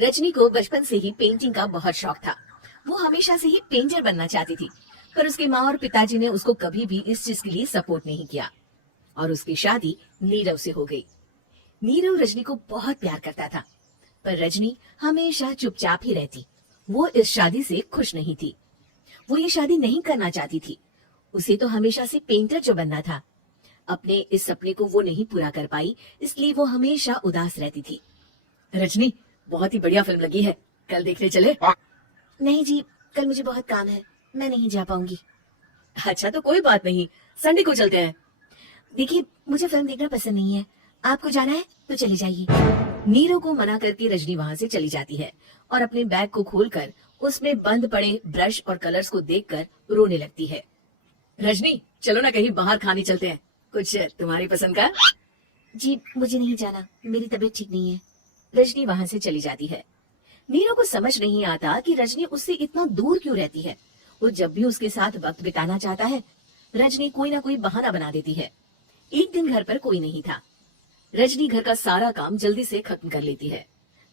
रजनी को बचपन से ही पेंटिंग का बहुत शौक था। वो हमेशा से ही पेंटर बनना चाहती थी, पर उसके माँ और पिताजी ने उसको कभी भी इस चीज के लिए सपोर्ट नहीं किया और उसकी शादी नीरव से हो गई। नीरव रजनी को बहुत प्यार करता था, पर रजनी हमेशा चुपचाप ही रहती। वो इस शादी से खुश नहीं थी। वो ये शादी नहीं करना चाहती थी। उसे तो हमेशा से पेंटर जो बनना था। अपने इस सपने को वो नहीं पूरा कर पाई, इसलिए वो हमेशा उदास रहती थी। रजनी, बहुत ही बढ़िया फिल्म लगी है, कल देखने चले? नहीं जी, कल मुझे बहुत काम है, मैं नहीं जा पाऊंगी। अच्छा तो कोई बात नहीं, संडे को चलते हैं। देखिए, मुझे फिल्म देखना पसंद नहीं है। आपको जाना है तो चले जाइए। नीरव को मना करके रजनी वहाँ से चली जाती है और अपने बैग को खोलकर उसमें बंद पड़े ब्रश और कलर्स को देखकर रोने लगती है। रजनी, चलो ना कहीं बाहर खाने चलते हैं, कुछ तुम्हारी पसंद का। जी, मुझे नहीं जाना, मेरी तबीयत ठीक नहीं है। रजनी वहाँ से चली जाती है। नीरव को समझ नहीं आता कि रजनी उससे इतना दूर क्यों रहती है। वो जब भी उसके साथ वक्त बिताना चाहता है, रजनी कोई ना कोई बहाना बना देती है। एक दिन घर पर कोई नहीं था। रजनी घर का सारा काम जल्दी से खत्म कर लेती है।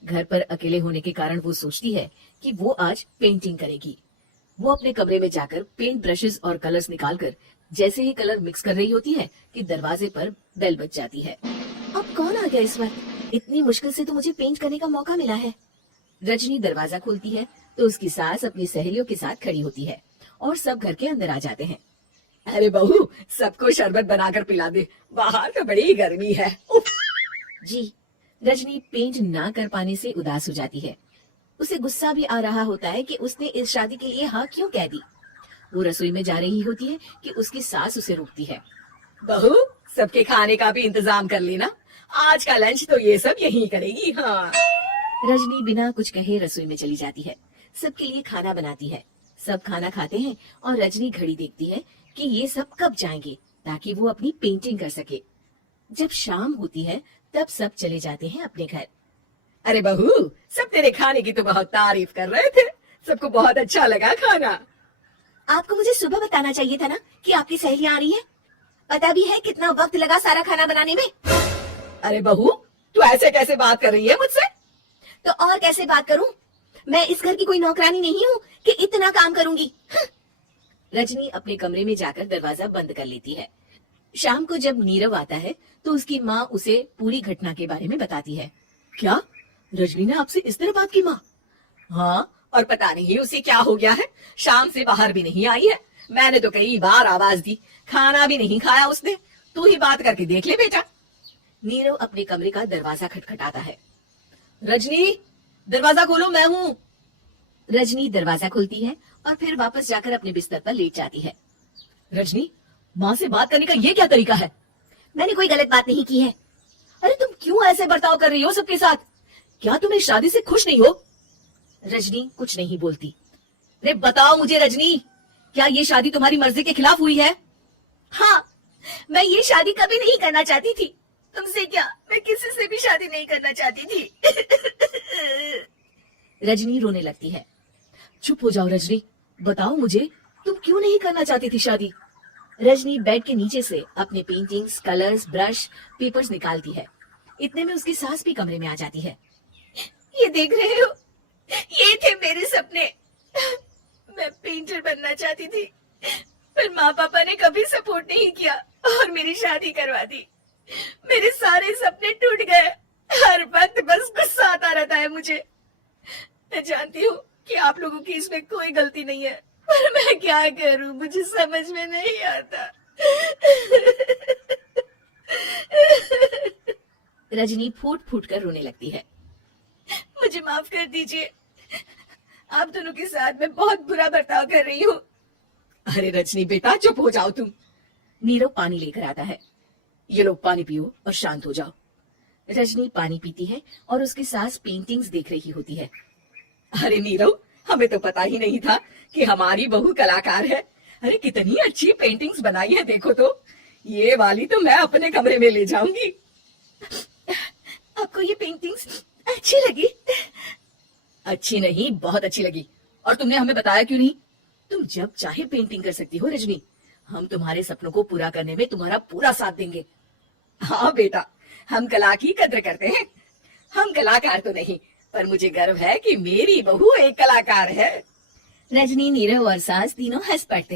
घर पर अकेले होने के कारण वो सोचती है कि वो आज पेंटिंग करेगी। वो अपने कमरे में जाकर पेंट ब्रशेस और कलर्स निकालकर जैसे ही कलर मिक्स कर रही होती है कि दरवाजे पर बेल बज जाती है। अब कौन आ गया इस वक्त? इतनी मुश्किल से तो मुझे पेंट करने का मौका मिला है। रजनी दरवाजा खोलती है तो उसकी सास अपनी सहेलियों के साथ खड़ी होती है और सब घर के अंदर आ जाते हैं। अरे बहू, सबको शरबत बनाकर पिला दे, बाहर तो बड़ी गर्मी है। उफ। जी। रजनी पेंट ना कर पाने से उदास हो जाती है। उसे गुस्सा भी आ रहा होता है कि उसने इस शादी के लिए हाँ क्यों कह दी। वो रसोई में जा रही होती है कि उसकी सास उसे रोकती है। बहू, सबके खाने का भी इंतजाम कर लेना, आज का लंच तो ये सब यही करेगी। हाँ। रजनी बिना कुछ कहे रसोई में चली जाती है। सबके लिए खाना बनाती है। सब खाना खाते हैं और रजनी घड़ी देखती है कि ये सब कब जाएंगे ताकि वो अपनी पेंटिंग कर सके। जब शाम होती है तब सब चले जाते हैं अपने घर। अरे बहू, सब तेरे खाने की तो बहुत तारीफ कर रहे थे, सबको बहुत अच्छा लगा खाना। आपको मुझे सुबह बताना चाहिए था ना कि आपकी सहेलियां आ रही है। पता भी है कितना वक्त लगा सारा खाना बनाने में। अरे बहू, तू ऐसे कैसे बात कर रही है मुझसे? तो और कैसे बात करूं? मैं इस घर की कोई नौकरानी नहीं हूँ कि इतना काम करूंगी। रजनी अपने कमरे में जाकर दरवाजा बंद कर लेती है। शाम को जब नीरव आता है तो उसकी माँ उसे पूरी घटना के बारे में बताती है। क्या रजनी ने आपसे इस तरह बात की माँ? हाँ, और पता नहीं उसे क्या हो गया है, शाम से बाहर भी नहीं आई है। मैंने तो कई बार आवाज दी, खाना भी नहीं खाया उसने। तू ही बात करके देख ले बेटा। नीरव अपने कमरे का दरवाजा खटखटाता है। रजनी, दरवाजा खोलो, मैं हूँ। रजनी दरवाजा खोलती है और फिर वापस जाकर अपने बिस्तर पर लेट जाती है। रजनी, माँ से बात करने का ये क्या तरीका है? मैंने कोई गलत बात नहीं की है। अरे तुम क्यों ऐसे बर्ताव कर रही हो सबके साथ? क्या तुम इस शादी से खुश नहीं हो? रजनी कुछ नहीं बोलती। अरे बताओ मुझे रजनी, क्या ये शादी तुम्हारी मर्जी के खिलाफ हुई है? हाँ, मैं ये शादी कभी नहीं करना चाहती थी। तुमसे क्या, मैं किसी से भी शादी नहीं करना चाहती थी। रजनी रोने लगती है। चुप हो जाओ रजनी, बताओ मुझे, तुम क्यों नहीं करना चाहती थी शादी? रजनी बेड के नीचे से अपने पेंटिंग्स, कलर्स, ब्रश, पेपर्स निकालती है। इतने में उसकी सास भी कमरे में आ जाती है। ये देख रहे हो, ये थे मेरे सपने। मैं पेंटर बनना चाहती थी, पर माँ पापा ने कभी सपोर्ट नहीं किया और मेरी शादी करवा दी। मेरे सारे सपने टूट गए। हर वक्त बस गुस्सा आता रहता है मुझे। मैं जानती हूँ कि आप लोगों की इसमें कोई गलती नहीं है, पर मैं क्या करूं, मुझे समझ में नहीं आता। रजनी फूट फूट कर रोने लगती है। मुझे माफ कर दीजिए, आप दोनों के साथ मैं बहुत बुरा बर्ताव कर रही हूँ। अरे रजनी बेटा, चुप हो जाओ तुम। नीरव पानी लेकर आता है। ये लो पानी पियो और शांत हो जाओ। रजनी पानी पीती है और उसकी सास पेंटिंग्स देख रही होती है। अरे नीरव, हमें तो पता ही नहीं था कि हमारी बहू कलाकार है। अरे कितनी अच्छी पेंटिंग्स बनाई है, देखो तो। ये वाली तो मैं अपने कमरे में ले जाऊंगी। आपको ये पेंटिंग्स अच्छी लगी? अच्छी नहीं, बहुत अच्छी लगी। और तुमने हमें बताया क्यों नहीं? तुम जब चाहे पेंटिंग कर सकती हो रजनी, हम तुम्हारे सपनों को पूरा करने में तुम्हारा पूरा साथ देंगे। हाँ बेटा, हम कला की कद्र करते हैं। हम कलाकार तो नहीं, पर मुझे गर्व है कि मेरी बहू एक कलाकार है। रजनी, नीरव और सास तीनों हंस पड़ते हैं।